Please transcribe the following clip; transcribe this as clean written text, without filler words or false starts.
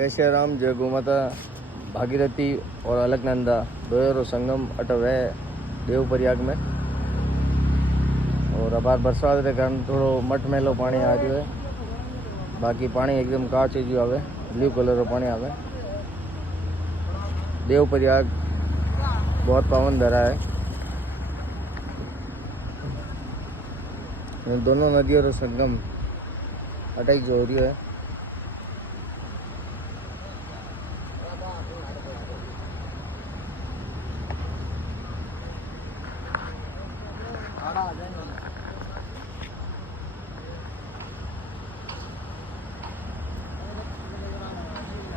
जय श्री राम, जय गोमाता। भागीरथी और अलकनंदा दोनों संगम अटव है देवप्रयाग में। और अबार बरसात के कारण थोड़ो मट मेलो पानी आ रही है। बाकी पानी एकदम काच जो आवे, ब्लू कलर रो पानी आवे। देवप्रयाग बहुत पावन धरा है। दोनों नदियों रो संगम अटैक जो हो रही है।